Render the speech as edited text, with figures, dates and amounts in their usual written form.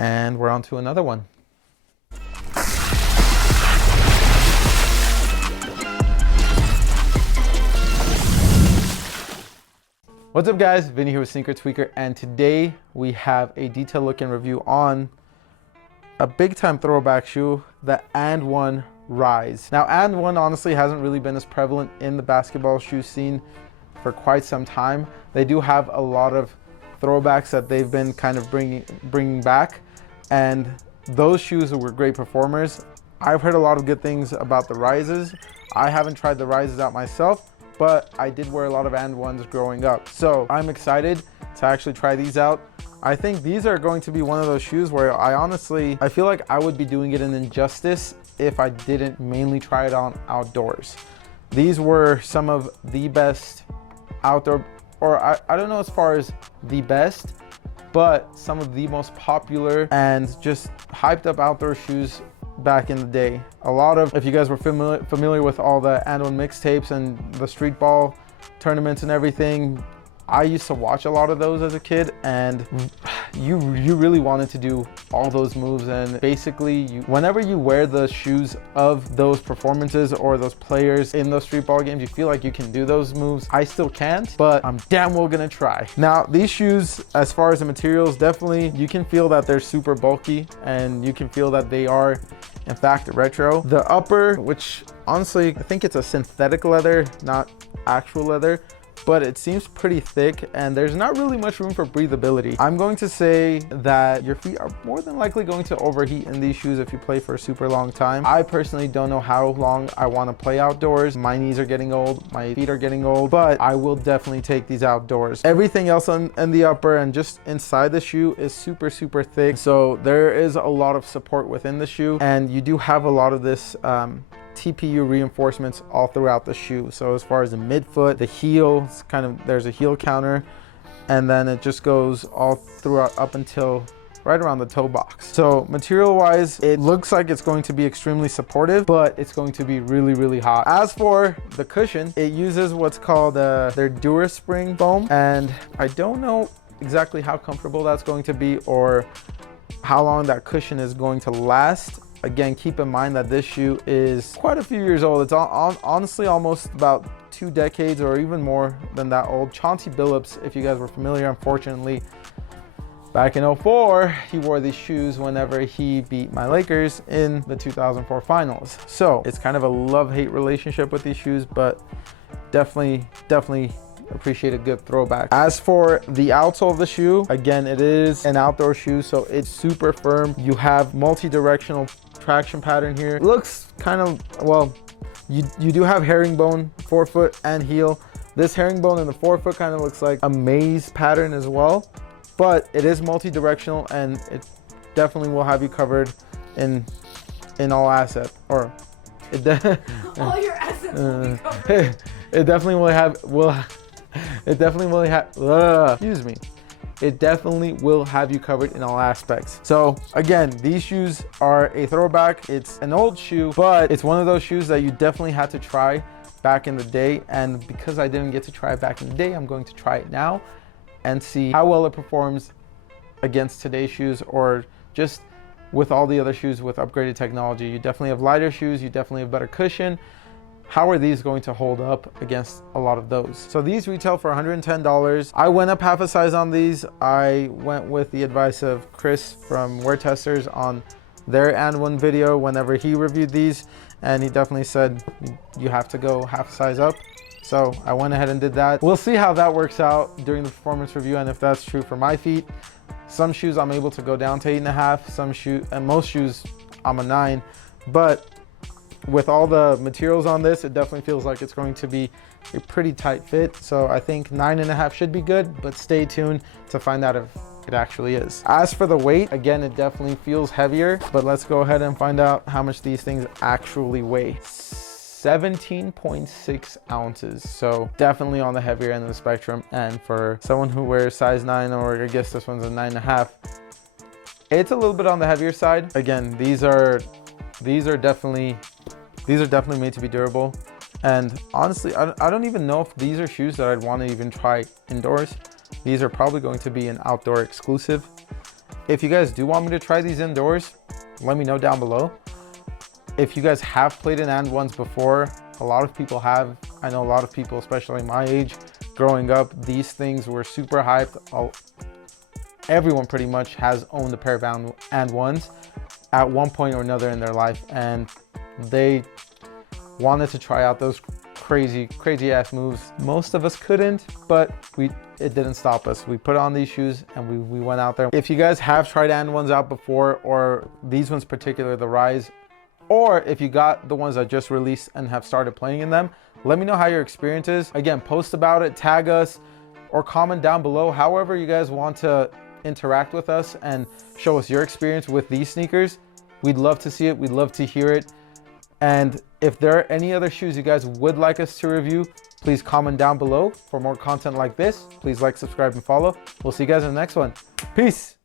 And we're on to another one. What's up guys, Vinny here with SneakrTweakr, and today we have a detailed look and review on a big time throwback shoe, the AND1 Rise. Now AND1 honestly hasn't really been as prevalent in the basketball shoe scene for quite some time. They do have a lot of throwbacks that they've been kind of bringing back, and those shoes were great performers. I've heard a lot of good things about the Rises. I haven't tried the Rises out myself, but I did wear a lot of AND1s growing up. So I'm excited to actually try these out. I think these are going to be one of those shoes where I feel like I would be doing it an injustice if I didn't mainly try it on outdoors. These were some of the best outdoor, or I don't know as far as the best, but some of the most popular and just hyped up outdoor shoes back in the day. A lot of, if you guys were familiar with all the AND1 mixtapes and the street ball tournaments and everything, I used to watch a lot of those as a kid, and you really wanted to do all those moves. And basically, whenever you wear the shoes of those performances or those players in those street ball games, you feel like you can do those moves. I still can't, but I'm damn well gonna try. Now, these shoes, as far as the materials, definitely you can feel that they're super bulky, and you can feel that they are in fact retro. The upper, which honestly I think it's a synthetic leather, not actual leather, but it seems pretty thick and there's not really much room for breathability. I'm going to say that your feet are more than likely going to overheat in these shoes if you play for a super long time. I personally don't know how long I want to play outdoors. My knees are getting old, my feet are getting old, but I will definitely take these outdoors. Everything else in the upper and just inside the shoe is super thick, so there is a lot of support within the shoe, and you do have a lot of this TPU reinforcements all throughout the shoe. So as far as the midfoot, the heel, it's kind of, there's a heel counter, and then it just goes all throughout up until right around the toe box. So material wise, it looks like it's going to be extremely supportive, but it's going to be really hot. As for the cushion, it uses what's called their DuraSpring foam, and I don't know exactly how comfortable that's going to be or how long that cushion is going to last. Again, keep in mind that this shoe is quite a few years old. It's honestly almost about 2 decades or even more than that old. Chauncey Billups, if you guys were familiar, unfortunately, back in 2004, he wore these shoes whenever he beat my Lakers in the 2004 finals. So it's kind of a love-hate relationship with these shoes, but definitely appreciate a good throwback. As for the outsole of the shoe, again, it is an outdoor shoe, so it's super firm. You have multi-directional traction pattern here. It looks kind of, well, you do have herringbone forefoot and heel. This herringbone in the forefoot kind of looks like a maze pattern as well, but it is multi-directional and it definitely will have you covered in all assets, or all your assets will be covered. It definitely will have it definitely will have you covered in all aspects. So again, these shoes are a throwback. It's an old shoe, but it's one of those shoes that you definitely had to try back in the day. And because I didn't get to try it back in the day, I'm going to try it now and see how well it performs against today's shoes, or just with all the other shoes with upgraded technology. You definitely have lighter shoes, you definitely have better cushion. How are these going to hold up against a lot of those? So these retail for $110. I went up half a size on these. I went with the advice of Chris from Wear Testers on their AND1 video whenever he reviewed these, and he definitely said you have to go half a size up. So I went ahead and did that. We'll see how that works out during the performance review and if that's true for my feet. Some shoes I'm able to go down to 8.5. Some shoes, and most shoes I'm a 9, but with all the materials on this, it definitely feels like it's going to be a pretty tight fit. So I think 9.5 should be good, but stay tuned to find out if it actually is. As for the weight, again, it definitely feels heavier, but let's go ahead and find out how much these things actually weigh. 17.6 ounces. So definitely on the heavier end of the spectrum. And for someone who wears size 9, or I guess this one's a 9.5, it's a little bit on the heavier side. Again, these are definitely made to be durable. And honestly, I don't even know if these are shoes that I'd want to even try indoors. These are probably going to be an outdoor exclusive. If you guys do want me to try these indoors, let me know down below. If you guys have played in AND1s before, a lot of people have. I know a lot of people, especially my age, growing up, these things were super hyped. Everyone pretty much has owned a pair of AND1s at one point or another in their life, and they wanted to try out those crazy ass moves. Most of us couldn't, but it didn't stop us. We put on these shoes and we went out there. If you guys have tried AND1s out before, or these ones particular, the Rise, or if you got the ones that just released and have started playing in them, let me know how your experience is. Again, post about it, tag us, or comment down below. However you guys want to interact with us and show us your experience with these sneakers. We'd love to see it. We'd love to hear it. And if there are any other shoes you guys would like us to review, please comment down below. For more content like this, please like, subscribe, and follow. We'll see you guys in the next one. Peace.